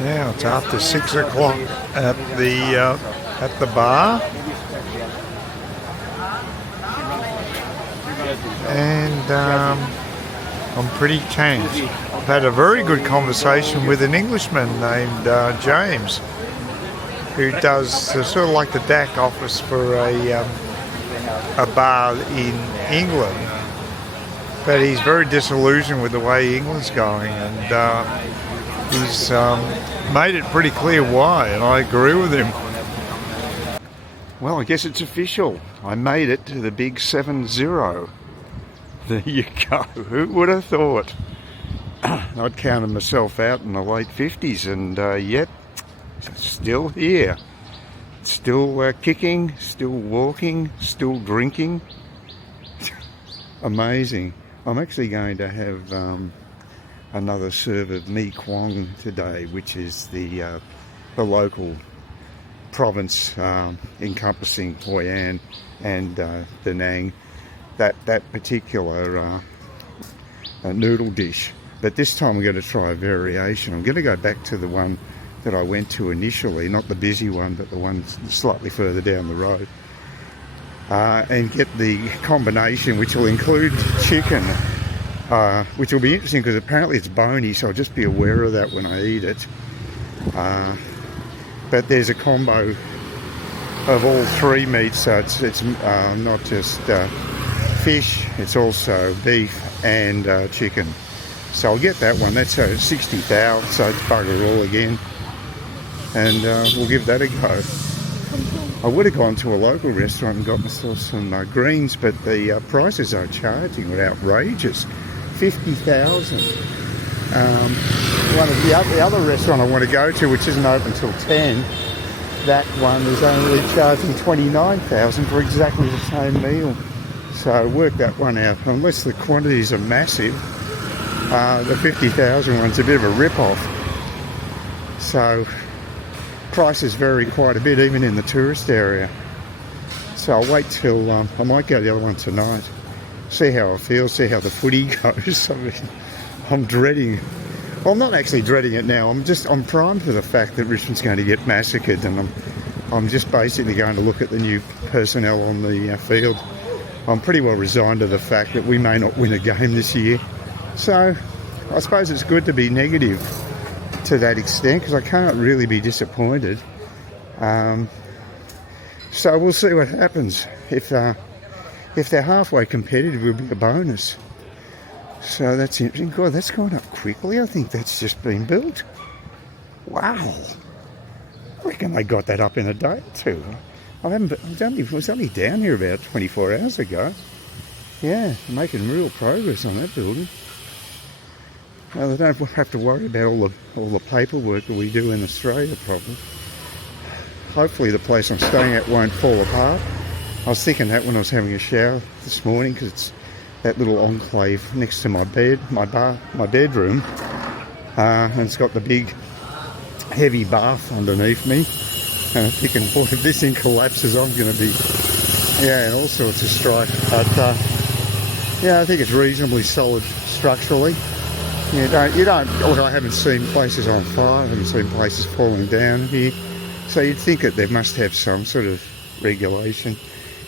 Now it's after 6 o'clock at the bar, and I'm pretty tense. I've had a very good conversation with an Englishman named James, who does sort of like the DAC office for a bar in England. But he's very disillusioned with the way England's going, and he's made it pretty clear why, and I agree with him. Well, I guess it's official. I made it to the big 7-0. There you go. Who would have thought? I'd counted myself out in the late 50s, and yet still here. Still kicking, still walking, still drinking. Amazing. I'm actually going to have another serve of Mi Quang today, which is the local province encompassing Hoi An and Danang. That particular noodle dish. But this time we're going to try a variation. I'm going to go back to the one that I went to initially, not the busy one, but the one slightly further down the road, and get the combination, which will include chicken, which will be interesting because apparently it's bony, so I'll just be aware of that when I eat it. But there's a combo of all three meats, so it's not just fish, it's also beef and chicken. So I'll get that one. That's 60 thou, so it's bugger all again. And we'll give that a go. I would have gone to a local restaurant and got myself some greens, but the prices they're charging were outrageous. 50,000. One of the other restaurant I want to go to, which isn't open till 10, that one is only charging 29,000 for exactly the same meal. So work that one out. Unless the quantities are massive, the 50,000 one's a bit of a rip-off. So prices vary quite a bit, even in the tourist area. So I'll wait till I might go to the other one tonight. See how I feel. See how the footy goes. I mean, I'm dreading. Well, I'm not actually dreading it now. I'm primed for the fact that Richmond's going to get massacred, and I'm just basically going to look at the new personnel on the field. I'm pretty well resigned to the fact that we may not win a game this year. So I suppose it's good to be negative to that extent, because I can't really be disappointed. So we'll see what happens. If they're halfway competitive, it'll be a bonus. So that's interesting. God, that's gone up quickly. I think that's just been built. Wow. I reckon they got that up in a day or two. I was only down here about 24 hours ago. Yeah, making real progress on that building. Well, they don't have to worry about all the paperwork that we do in Australia, probably. Hopefully the place I'm staying at won't fall apart. I was thinking that when I was having a shower this morning, because it's that little enclave next to my bed, my bedroom, and it's got the big, heavy bath underneath me. And I'm thinking, boy, if this thing collapses, I'm going to be, in all sorts of strife. But I think it's reasonably solid structurally. You don't. Look, I haven't seen places on fire. I haven't seen places falling down here. So you'd think that they must have some sort of regulation.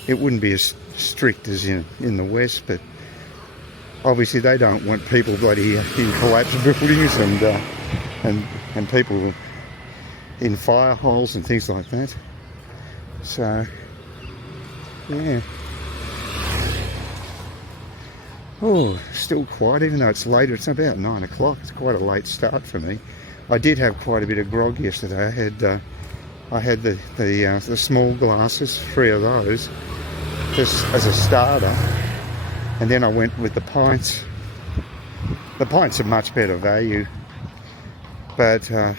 It wouldn't be as strict as in the West, but obviously they don't want people bloody in collapsed buildings and people in fire holes and things like that. So, yeah. Oh, still quiet, even though it's later. It's about 9 o'clock. It's quite a late start for me. I did have quite a bit of grog yesterday. I had the small glasses, 3 of those, just as a starter, and then I went with the pints. The pints are much better value, but so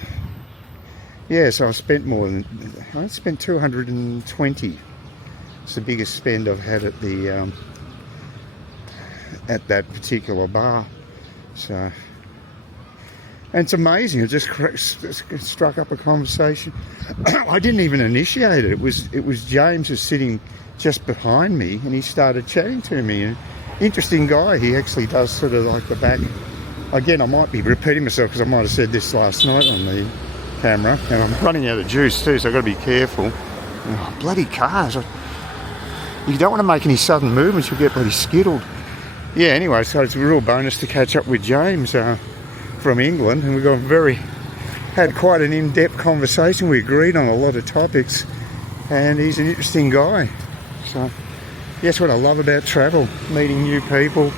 I spent I spent 220. It's the biggest spend I've had at the at that particular bar. So, and it's amazing. It just struck up a conversation. I didn't even initiate it. It was James was sitting just behind me, and he started chatting to me. And interesting guy. He actually does sort of like the back. Again, I might be repeating myself because I might have said this last night camera, and I'm running out of juice too, so I've got to be careful. Oh, bloody cars. You don't want to make any sudden movements, you'll get bloody skittled. Yeah, anyway, so it's a real bonus to catch up with James from England, and we had quite an in-depth conversation. We agreed on a lot of topics, and he's an interesting guy. So, that's what I love about travel, meeting new people,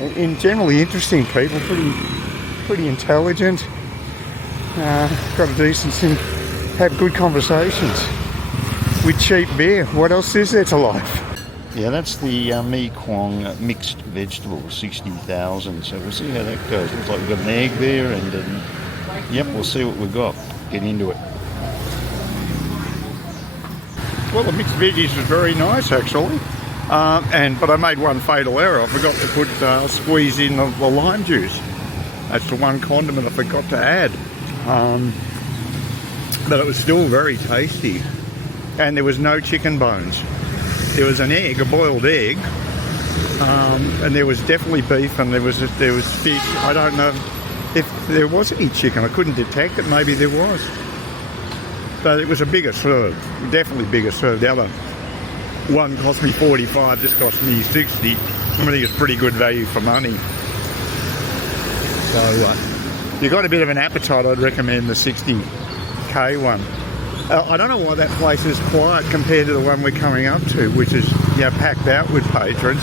and generally interesting people, pretty intelligent, got a decent thing, have good conversations with cheap beer. What else is there to life? Yeah, that's the Mi Quang mixed vegetable, 60,000. So we'll see how that goes. Looks like we've got an egg there, and yep, we'll see what we've got. Get into it. Well, the mixed veggies was very nice actually, but I made one fatal error. I forgot to put squeeze in the lime juice. That's the one condiment I forgot to add. But it was still very tasty, and there was no chicken bones. There was an egg, a boiled egg, and there was definitely beef, and there was fish. I don't know if there was any chicken. I couldn't detect it. Maybe there was. But it was a bigger serve, definitely bigger serve. The other one cost me 45, this cost me 60. I think it's pretty good value for money. So if you've got a bit of an appetite, I'd recommend the 60k one. I don't know why that place is quiet compared to the one we're coming up to, which is packed out with patrons.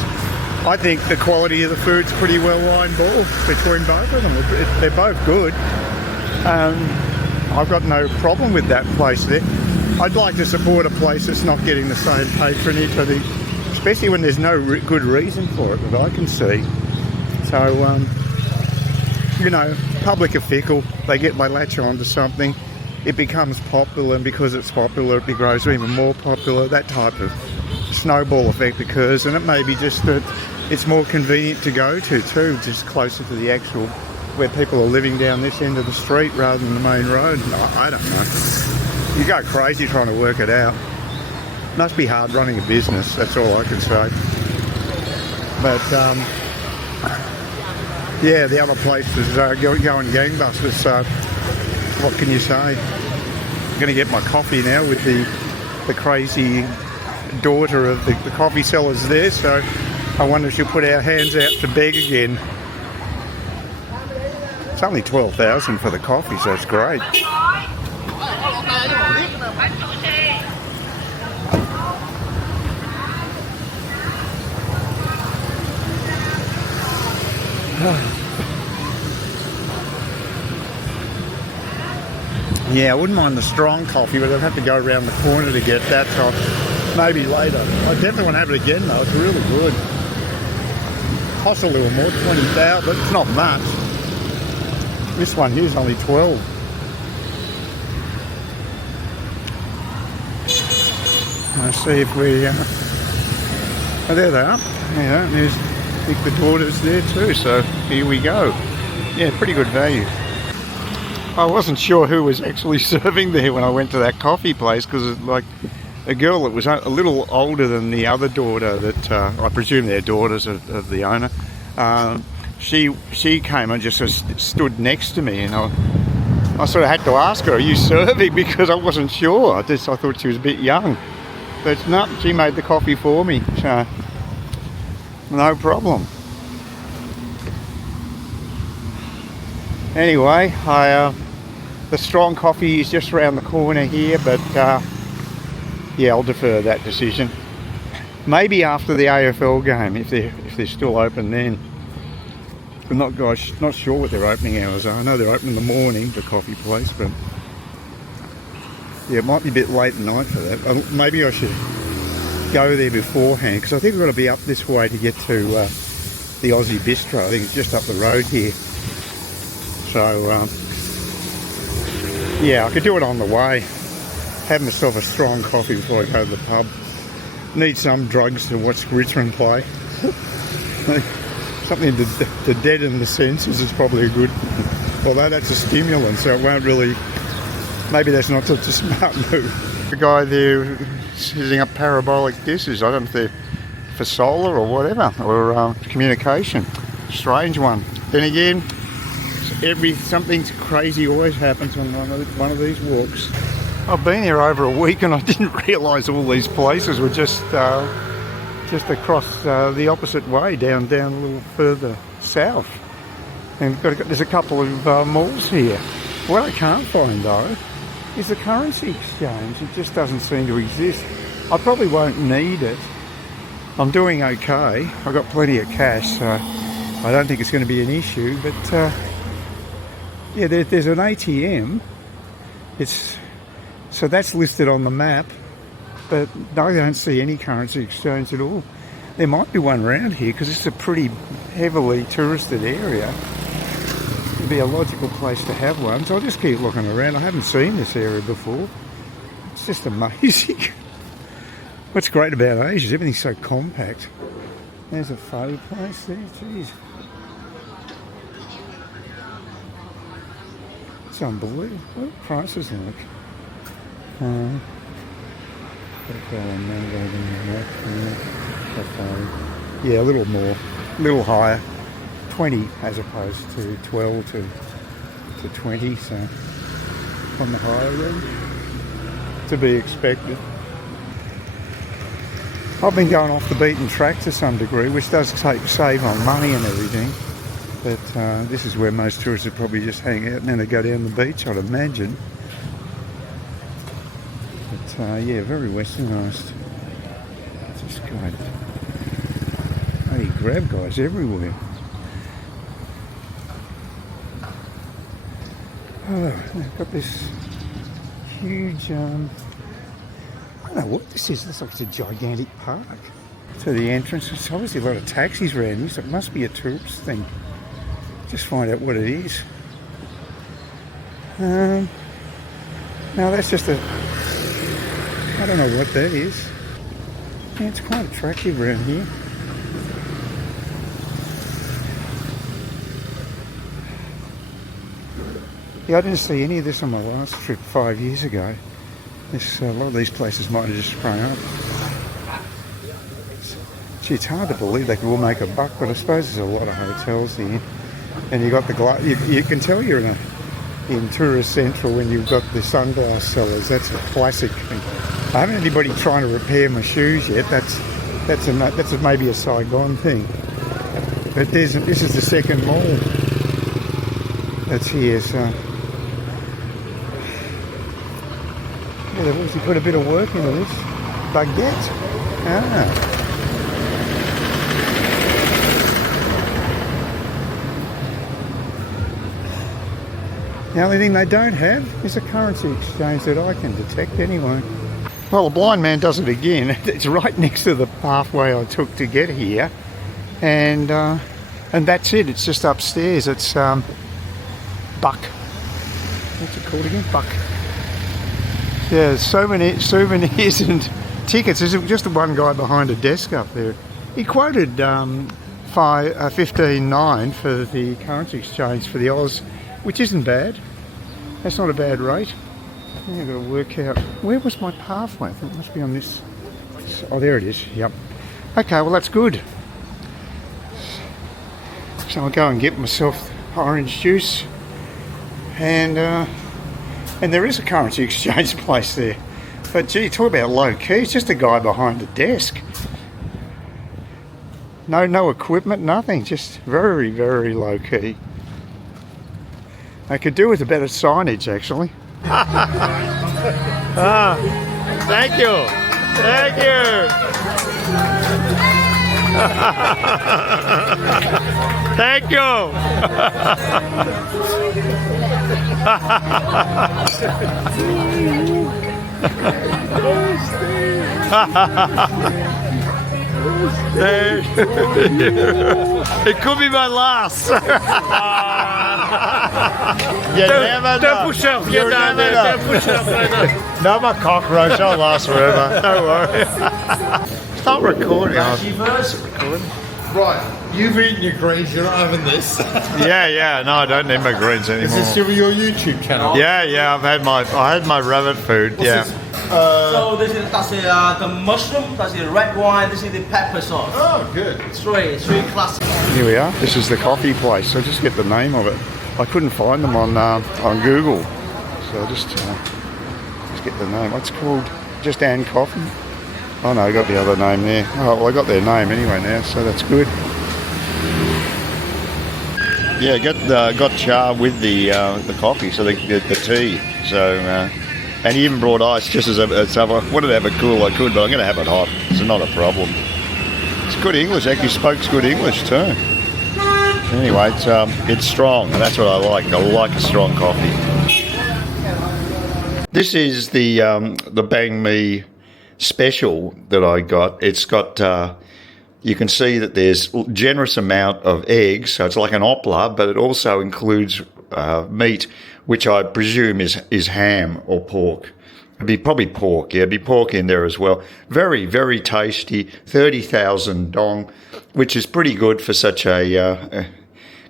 I think the quality of the food's pretty well lined ball between both of them. They're both good. I've got no problem with that place there. I'd like to support a place that's not getting the same patronage, I think, especially when there's no good reason for it that I can see. So, public are fickle. They latch on to something. It becomes popular, and because it's popular, it grows even more popular. That type of snowball effect occurs, and it may be just that it's more convenient to go to too, just closer to the actual, where people are living down this end of the street rather than the main road. I don't know. You go crazy trying to work it out. Must be hard running a business, that's all I can say. But, yeah, the other place is going gangbusters, what can you say? I'm going to get my coffee now with the crazy daughter of the coffee sellers there, so I wonder if she'll put our hands out to beg again. It's only 12,000 for the coffee, so it's great. Yeah, I wouldn't mind the strong coffee, but I'd have to go around the corner to get that, so maybe later. I definitely want to have it again though, it's really good. Costs a little more, 20,000, but it's not much. This one here is only 12. Let's see if we, oh, there they are. Yeah, there's, I think the daughter's there too, so here we go. Yeah, pretty good value. I wasn't sure who was actually serving there when I went to that coffee place, because it's like a girl that was a little older than the other daughter that I presume they're daughters of the owner. She came and just stood next to me, and I sort of had to ask her, "Are you serving?" because I wasn't sure. I thought she was a bit young, but no, she made the coffee for me, so no problem. Anyway, the strong coffee is just around the corner here, but yeah, I'll defer that decision. Maybe after the AFL game, if they're still open then. I'm not sure what their opening hours are. I know they're open in the morning, the coffee place, but yeah, it might be a bit late at night for that. Maybe I should go there beforehand, because I think we've got to be up this way to get to the Aussie Bistro. I think it's just up the road here. So, yeah, I could do it on the way. Have myself a strong coffee before I go to the pub. Need some drugs to watch Richmond play. Something to deaden the senses is probably a good, although that's a stimulant, so it won't really, maybe that's not such a smart move. The guy there setting up parabolic dishes, I don't know if they're for solar or whatever, or communication. Strange one. Then again, something crazy always happens on one of these walks. I've been here over a week and I didn't realise all these places were just across the opposite way, down a little further south. And there's a couple of malls here. What I can't find though is the currency exchange. It just doesn't seem to exist. I probably won't need it. I'm doing okay. I've got plenty of cash, so I don't think it's going to be an issue. But yeah, there's an ATM. So that's listed on the map, but I don't see any currency exchange at all. There might be one around here because it's a pretty heavily touristed area. It'd be a logical place to have one, so I'll just keep looking around. I haven't seen this area before. It's just amazing. What's great about Asia is everything's so compact. There's a photo place there, jeez. It's unbelievable. What are the prices like? Yeah, a little more, a little higher. 20 as opposed to 12 to 20, so on the higher end, to be expected. I've been going off the beaten track to some degree, which does save on money and everything, but this is where most tourists would probably just hang out and then they go down the beach, I'd imagine. But yeah, very westernised. Just great. Only grab guys everywhere. Oh, they've got this huge, I don't know what this is. It looks like it's a gigantic park. To the entrance, there's obviously a lot of taxis around here, so it must be a tourist thing. Just find out what it is. No, that's just a, I don't know what that is. Yeah, it's quite attractive around here. Yeah, I didn't see any of this on my last trip 5 years ago. A lot of these places might have just sprung up. Gee, it's hard to believe they could all make a buck, but I suppose there's a lot of hotels here. And you got the you can tell you're in Tourist Central when you've got the sunglass sellers. That's a classic thing. I haven't had anybody trying to repair my shoes yet. That's maybe a Saigon thing. But this is the second mall that's here, so. Yeah, they've obviously put a bit of work into this. Baguette. Ah. The only thing they don't have is a currency exchange that I can detect anyway. Well, the blind man does it again. It's right next to the pathway I took to get here. And that's it. It's just upstairs. It's Buck. What's it called again? Buck. Yeah, souvenirs and tickets. There's just the one guy behind a desk up there. He quoted 15.9 for the currency exchange for the Oz, which isn't bad. That's not a bad rate. I've got to work out, where was my pathway? I think it must be on this. Oh, there it is. Yep. Okay, well that's good. So I'll go and get myself orange juice, and there is a currency exchange place there. But gee, talk about low key. It's just a guy behind a desk. No equipment, nothing. Just very, very low key. I could do with a better signage, actually. Thank you. Thank you. Thank you. It could be my last. You never know. Don't push up. You never know. Don't push up. No, I'm a cockroach. I'll last forever. Don't worry. Stop recording. Recording. Right, you've eaten your greens, you're not having this. Yeah, no, I don't need my greens anymore. Is this your YouTube channel? Yeah, I had my rabbit food, yeah. So that's the mushroom, that's the red wine, this is the pepper sauce. Oh, good. It's really classic. Here we are, this is the coffee place, so just get the name of it. I couldn't find them on Google, so I'll just get the name. What's it called? Just Ann Coffee? Oh no, I got the other name there. Oh, well, I got their name anyway now, so that's good. Yeah, got Cha with the coffee, so the tea. So and he even brought ice just as I wanted to have it cool. I could, but I'm going to have it hot. It's not a problem. It's good English. Actually, speaks good English too. Anyway, it's strong, and that's what I like. I like a strong coffee. This is the Bang Mi special that I got. It's got you can see that there's a generous amount of eggs, so it's like an opla, but it also includes meat, which I presume is ham or pork. It'd be probably pork. Yeah, it'd be pork in there as well. Very, very tasty. 30,000 dong, which is pretty good for such a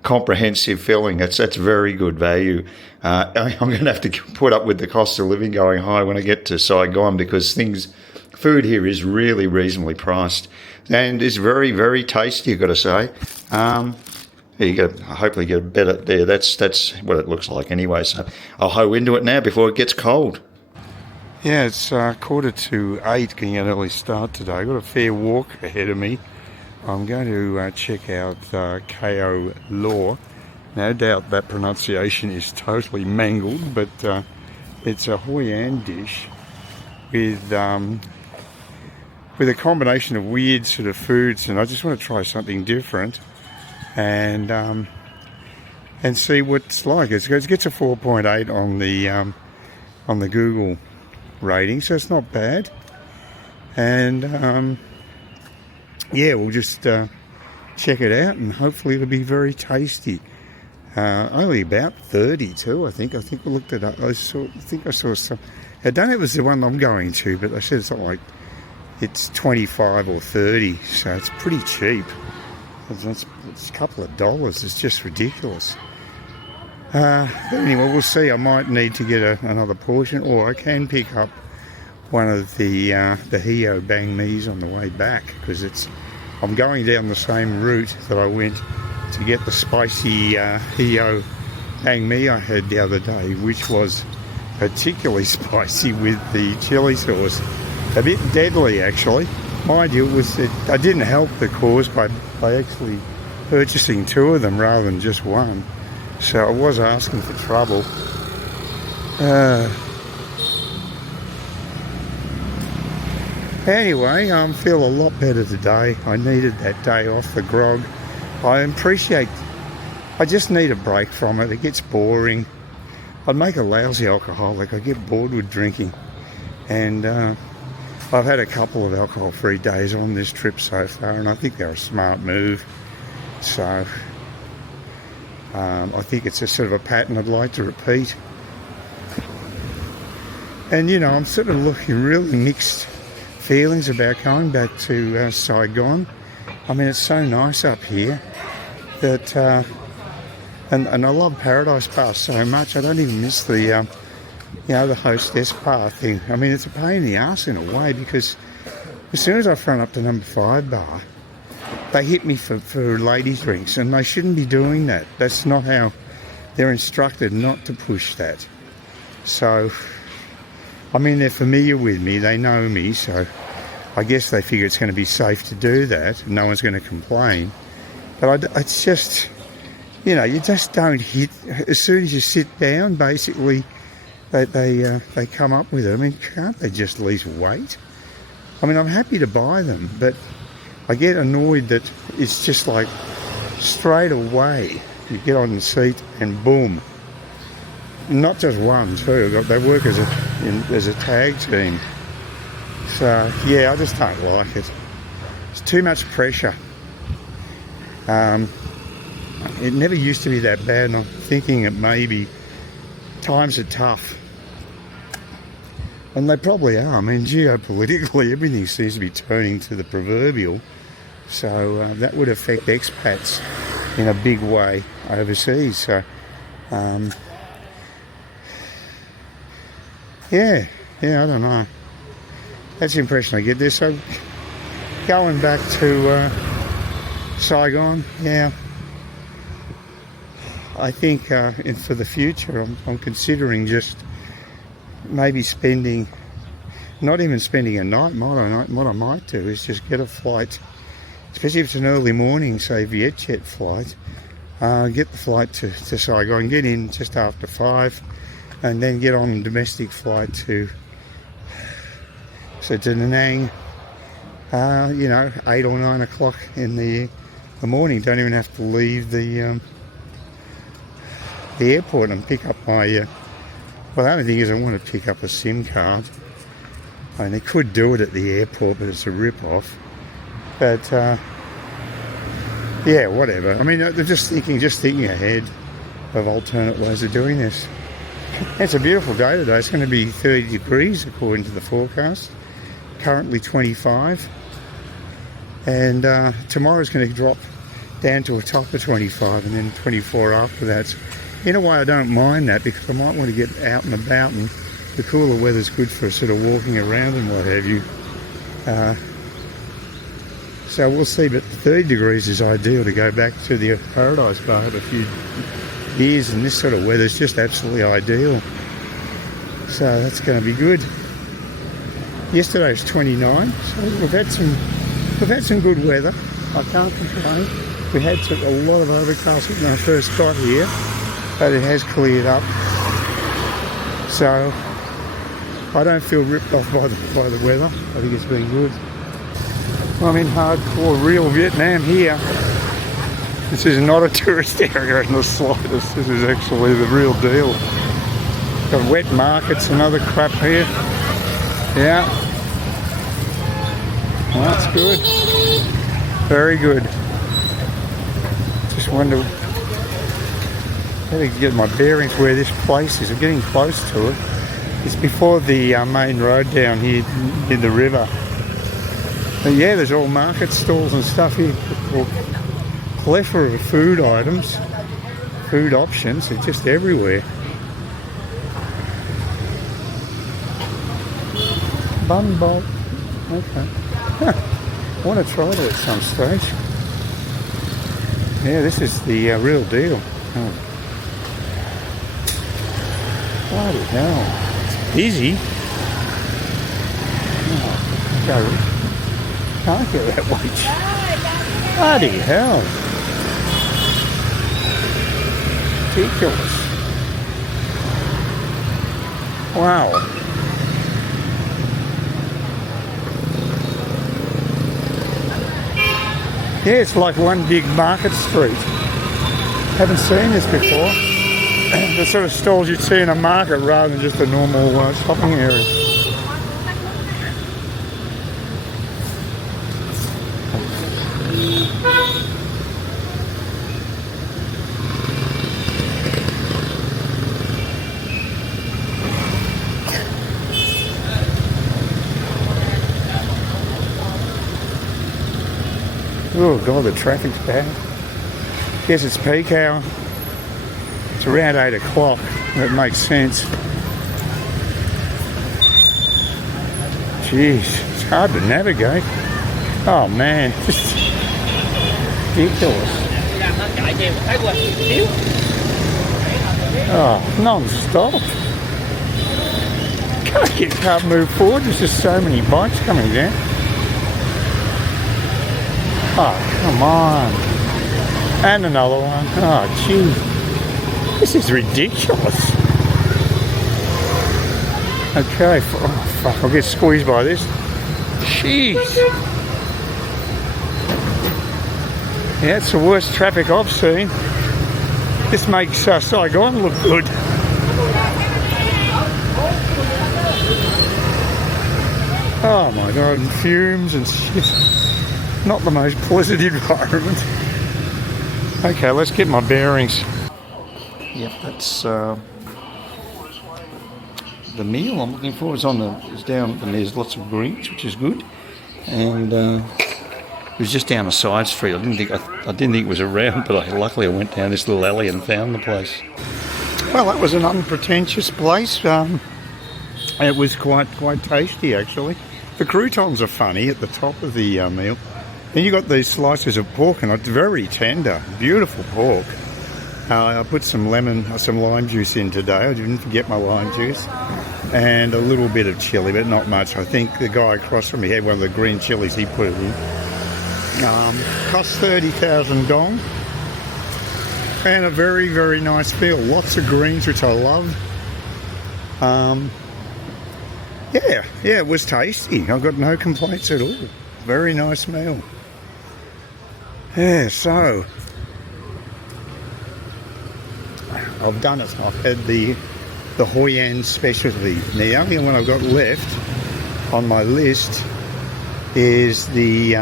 comprehensive filling. That's very good value. I'm going to have to put up with the cost of living going high when I get to Saigon, because food here is really reasonably priced and is very, very tasty, I've got to say. Here you go. Hopefully get a better there. That's what it looks like anyway. So I'll hoe into it now before it gets cold. Yeah, it's 7:45, getting an early start today. I've got a fair walk ahead of me. I'm going to check out Cao Lau. No doubt that pronunciation is totally mangled, but it's a Hoi An dish with a combination of weird sort of foods, and I just want to try something different and see what it's like. It gets a 4.8 on the Google rating, so it's not bad. And yeah, we'll just check it out, and hopefully it'll be very tasty. Only about 30 too, I think. I think we looked it up. I think I saw some. I don't know if it was the one I'm going to, but I said something like it's 25 or 30, so it's pretty cheap. It's a couple of dollars. It's just ridiculous. But anyway, we'll see. I might need to get another portion, or I can pick up one of the Heo Bang Mi's on the way back, because I'm going down the same route that I went to get the spicy Heo Bang Mi I had the other day, which was particularly spicy with the chili sauce. A bit deadly, actually. Mind you, I didn't help the cause by actually purchasing 2 of them rather than just one. So I was asking for trouble. Anyway, I feel a lot better today. I needed that day off the grog. I just need a break from it. It gets boring. I'd make a lousy alcoholic. I get bored with drinking. And I've had a couple of alcohol-free days on this trip so far, and I think they're a smart move. So I think it's a sort of a pattern I'd like to repeat. And, you know, I'm sort of looking really mixed feelings about going back to Saigon. I mean, it's so nice up here that, and I love Paradise Bar so much. I don't even miss the, the hostess bar thing. I mean, it's a pain in the arse in a way, because as soon as I front up to number 5 bar, they hit me for ladies' drinks, and they shouldn't be doing that. That's not how they're instructed, not to push that. So, I mean, they're familiar with me, they know me, so I guess they figure it's going to be safe to do that, no one's going to complain. But it's just, you know, you just don't hit, as soon as you sit down, basically, they come up with it. I mean, can't they just at least wait? I mean, I'm happy to buy them, but I get annoyed that it's just like straight away, you get on the seat and boom. Not just one too, they work as a tag team. So yeah, I just don't like it. It's too much pressure. It never used to be that bad, and I'm thinking it maybe times are tough. And they probably are. I mean, geopolitically, everything seems to be turning to the proverbial. So that would affect expats in a big way overseas. So yeah, I don't know. That's the impression I get there. So going back to Saigon, yeah. I think for the future, I'm considering just maybe not even spending a night. What I might do is just get a flight, especially if it's an early morning, say Vietjet flight. Get the flight to Saigon, get in just after 5, and then get on a domestic flight to Danang. 8 or 9 o'clock in the morning. Don't even have to leave the airport and pick up my. Well, the only thing is I want to pick up a SIM card. I mean, they could do it at the airport, but it's a rip-off. But yeah, whatever. I mean, they're just thinking ahead of alternate ways of doing this. It's a beautiful day today. It's going to be 30 degrees according to the forecast. Currently 25, and tomorrow's going to drop down to a top of 25 and then 24 after that. So in a way, I don't mind that because I might want to get out and about, and the cooler weather's good for sort of walking around and what have you. So we'll see, but 30 degrees is ideal to go back to the Paradise Bar in a few years, and this sort of weather's just absolutely ideal. So that's going to be good. Yesterday was 29, so we've had some good weather. I can't complain. We had a lot of overcast when I first got here, but it has cleared up. So I don't feel ripped off by the weather. I think it's been good. I'm in hardcore real Vietnam here. This is not a tourist area in the slightest. This is actually the real deal. Got wet markets and other crap here. Yeah. Well, that's good. Very good. Just wonder how to get my bearings where this place is. I'm getting close to it. It's before the main road down here in the river. But yeah, there's all market stalls and stuff here. All plethora of food items, food options. They're just everywhere. Bun bowl. Okay. I want to try that at some stage. Yeah, this is the real deal. Oh. Bloody hell. It's busy. Oh, can't get that way. Bloody hell. Ridiculous. Wow. Yeah, it's like one big market street. Haven't seen this before. The sort of stalls you'd see in a market rather than just a normal shopping area. Oh god, the traffic's bad. Guess it's peak hour. It's around 8 o'clock. That makes sense. Jeez, it's hard to navigate. Oh man, just ridiculous. Oh, non-stop. Can't move forward. There's just so many bikes coming down. Oh, come on. And another one. Oh, gee. This is ridiculous. Okay. Oh, fuck. I'll get squeezed by this. Jeez. Yeah, it's the worst traffic I've seen. This makes Saigon look good. Oh, my God. And fumes and shit. Not the most pleasant environment. Okay, let's get my bearings. Yep, that's the meal I'm looking for. It's down, and there's lots of greens, which is good. And it was just down a side street. I didn't think it was around, but luckily I went down this little alley and found the place. Well, that was an unpretentious place. It was quite tasty actually. The croutons are funny at the top of the meal. Then you got these slices of pork, and it's very tender, beautiful pork. I put some lime juice in today. I didn't forget my lime juice. And a little bit of chilli, but not much. I think the guy across from me had one of the green chilies, he put it in. Cost 30,000 dong. And a very, very nice meal. Lots of greens, which I love. Yeah, it was tasty. I've got no complaints at all. Very nice meal. Yeah, so I've done it. I've had the Hoi An specialty. Now, the only one I've got left on my list is the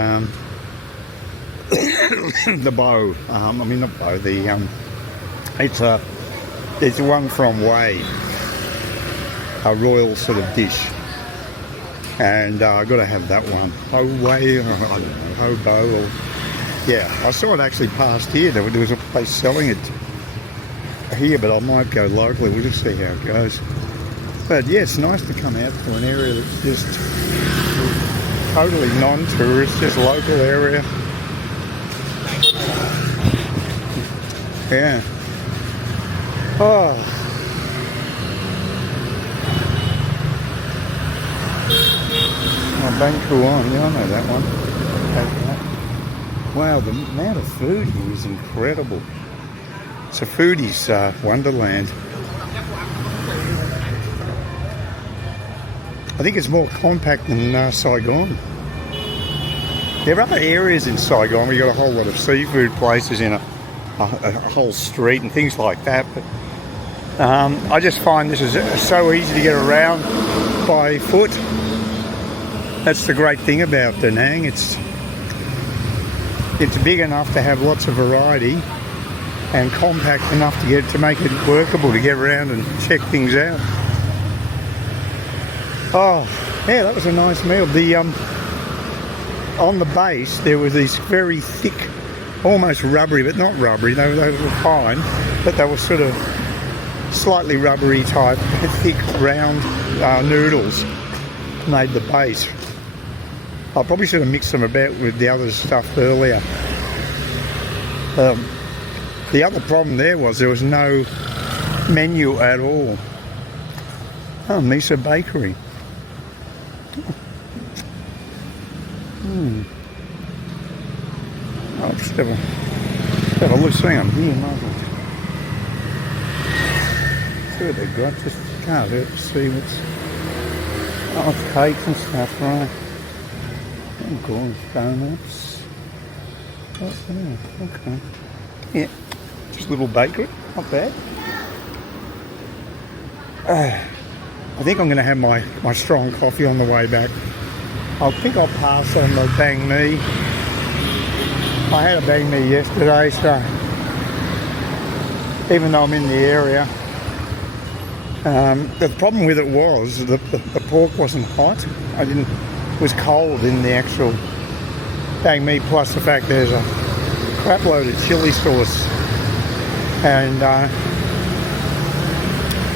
the bow. I mean, not bow. It's one from Wei, a royal sort of dish, and I've got to have that one. Ho Wei, I don't know, Ho Bo, or yeah. I saw it actually past here. There was a place selling it here, but I might go locally. We'll just see how it goes. But yeah, it's nice to come out to an area that's just totally non-tourist, just local area. Yeah. Oh. Bang Kuan, yeah, I know that one. Wow, the amount of food here is incredible. It's a foodie's wonderland. I think it's more compact than Saigon. There are other areas in Saigon where you've got a whole lot of seafood places in a whole street and things like that. But I just find this is so easy to get around by foot. That's the great thing about Danang. It's big enough to have lots of variety, and compact enough to make it workable to get around and check things out. Oh, yeah, that was a nice meal. On the base there were these very thick, almost rubbery, but not rubbery. They were fine, but they were sort of slightly rubbery type, thick, round noodles made the base. I probably should have mixed them about with the other stuff earlier. The other problem there was no menu at all. Oh, Misa Bakery. I'll just have a look around here, muzzle. See what they've got, just can't hurt to see what's... Oh, cakes and stuff, right. And gorge donuts. Oh, yeah, okay. Yeah, just a little bakery, not bad. I think I'm going to have my strong coffee on the way back. I think I'll pass on the bang mi. I had a bang mi yesterday, so even though I'm in the area, the problem with it was the pork wasn't hot. It was cold in the actual bang mi, plus the fact there's a crap load of chili sauce. And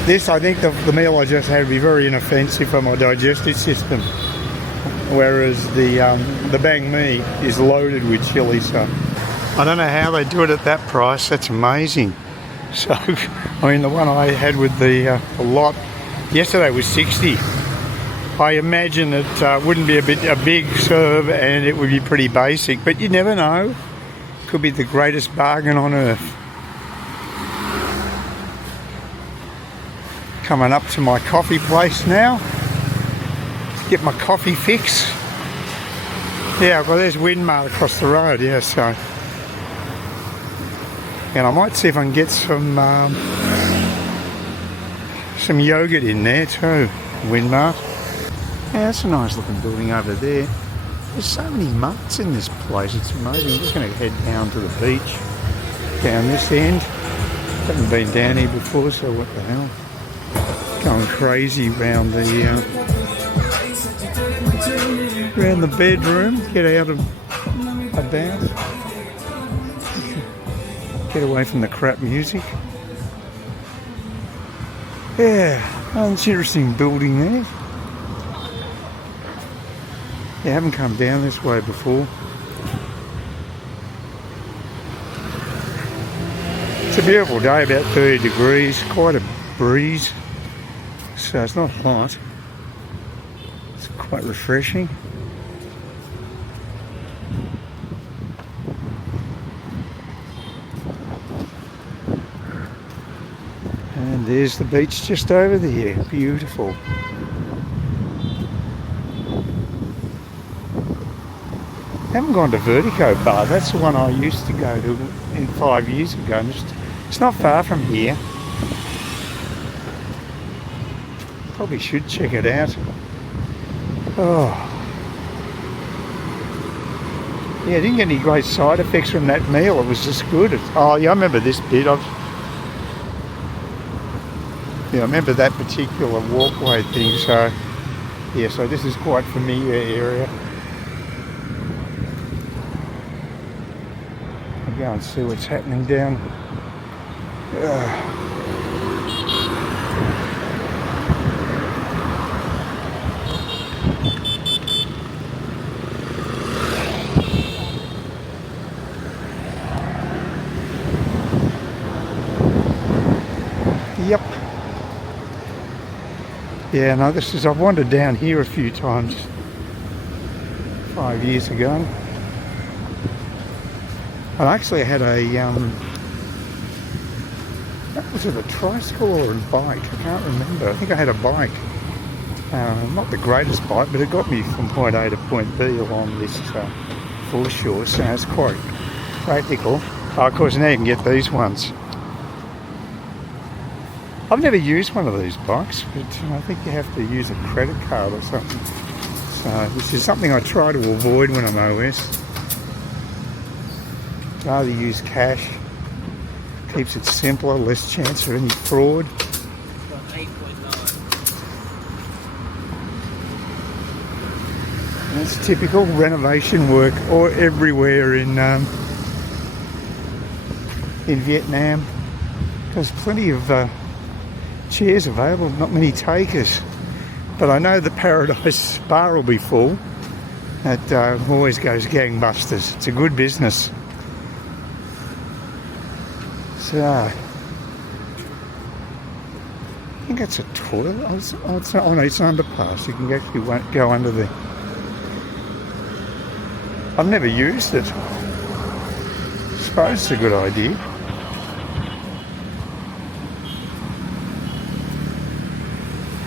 this, I think the meal I just had would be very inoffensive for my digestive system, whereas the bang mi is loaded with chili. So I don't know how they do it at that price. That's amazing. So I mean, the one I had with the lot yesterday was 60. I imagine it wouldn't be a big serve, and it would be pretty basic, but you never know. Could be the greatest bargain on earth. Coming up to my coffee place now. Get my coffee fix. Yeah, well, there's Windmart across the road, yeah, so. And I might see if I can get some yogurt in there too, Windmart. Yeah, that's a nice looking building over there. There's so many mutts in this place, it's amazing. I'm just going to head down to the beach, down this end. Haven't been down here before, so what the hell. Going crazy around the bedroom, get out of about, get away from the crap music. Yeah, oh, it's an interesting building there. Yeah, I haven't come down this way before. It's a beautiful day, about 30 degrees, quite a breeze, so it's not hot. It's quite refreshing. And there's the beach just over there, beautiful. I haven't gone to Vertigo Bar, that's the one I used to go to 5 years ago. It's not far from here. Probably should check it out. Oh. Yeah, I didn't get any great side effects from that meal, it was just good. Oh yeah, I remember this bit. I remember that particular walkway thing, so yeah, so this is quite familiar area. I'll go and see what's happening down. Yep. Yeah, no, I've wandered down here a few times 5 years ago. I actually had was it a tricycle or a bike? I can't remember. I think I had a bike. Not the greatest bike, but it got me from point A to point B along this foreshore, so it's quite practical. Of course, now you can get these ones. I've never used one of these bikes, but I think you have to use a credit card or something. So this is something I try to avoid when I'm OS. Rather use cash. Keeps it simpler, less chance of any fraud. That's typical renovation work or everywhere in Vietnam. There's plenty of chairs available, not many takers. But I know the Paradise Bar will be full. That always goes gangbusters. It's a good business. So, I think that's a toilet. Oh, no, it's an underpass. You can actually go under the... I've never used it. I suppose it's a good idea.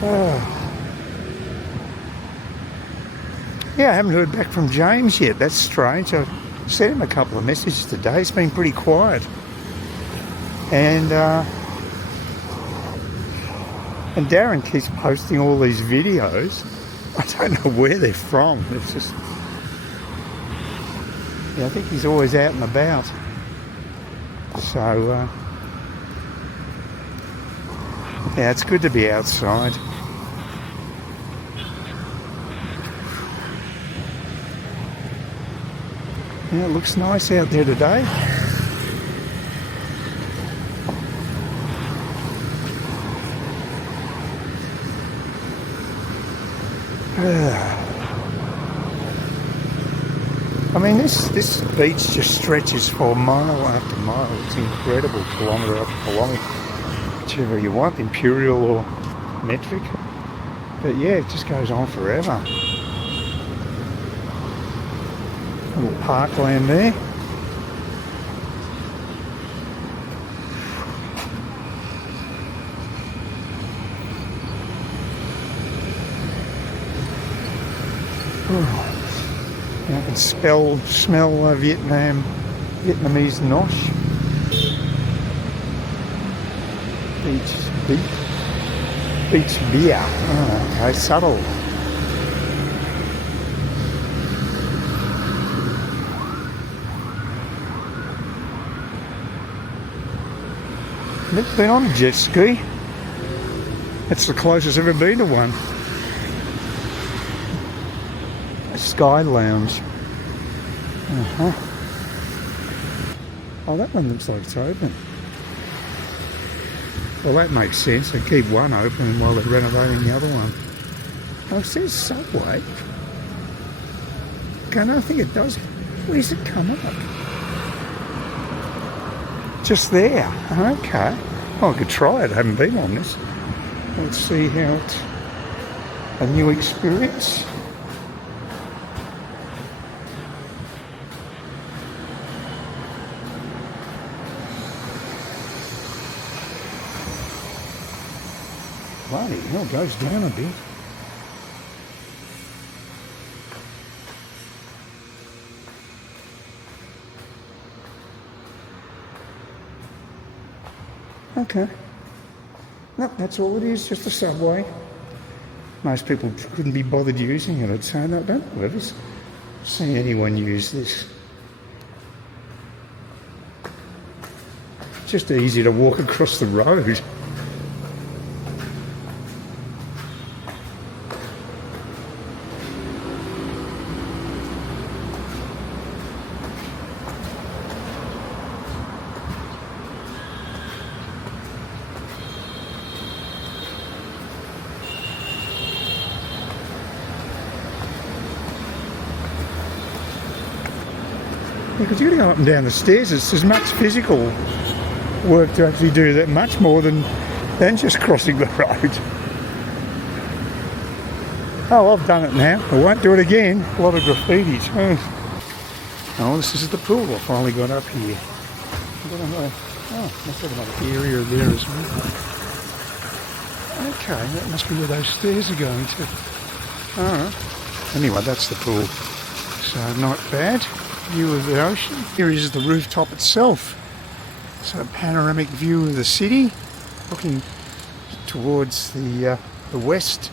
Oh. Yeah, I haven't heard back from James yet. That's strange. I sent him a couple of messages today. It's been pretty quiet. And Darren keeps posting all these videos. I don't know where they're from. It's just... Yeah, I think he's always out and about. So, yeah, it's good to be outside. Yeah, it looks nice out there today. I mean, this beach just stretches for mile after mile. It's incredible, kilometre after kilometre, whichever you want, imperial or metric. But yeah, it just goes on forever. A little parkland there. I can smell Vietnamese nosh. Beach beer. Oh, okay, subtle. Never been on a jet ski. That's the closest I've ever been to one. Sky Lounge. Oh, that one looks like it's open. Well, that makes sense. They keep one open while they're renovating the other one. Oh, it says Subway. Okay, no, I think it does. Where's it come up? just there. Okay. Well, I could try it. I haven't been on this. Let's see how it's a new experience. Bloody hell, it goes down a bit. Okay. No, that's all it is, just a subway. Most people couldn't be bothered using it, I'd say. No, I don't ever see anyone use this. It's just easy to walk across the road. Because you've got to go up and down the stairs. It's as much physical work to actually do that, much more than just crossing the road. Oh, I've done it now. I won't do it again. A lot of graffitis. Oh, this is the pool. I finally got up here. Oh, must have another area there as well. Okay, that must be where those stairs are going to. Oh. Anyway, that's the pool. So not bad. View of the ocean. Here is the rooftop itself. So a panoramic view of the city, looking towards the west,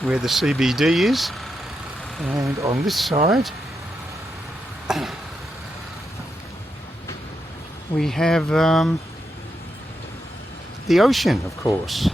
where the CBD is, and on this side we have the ocean, of course.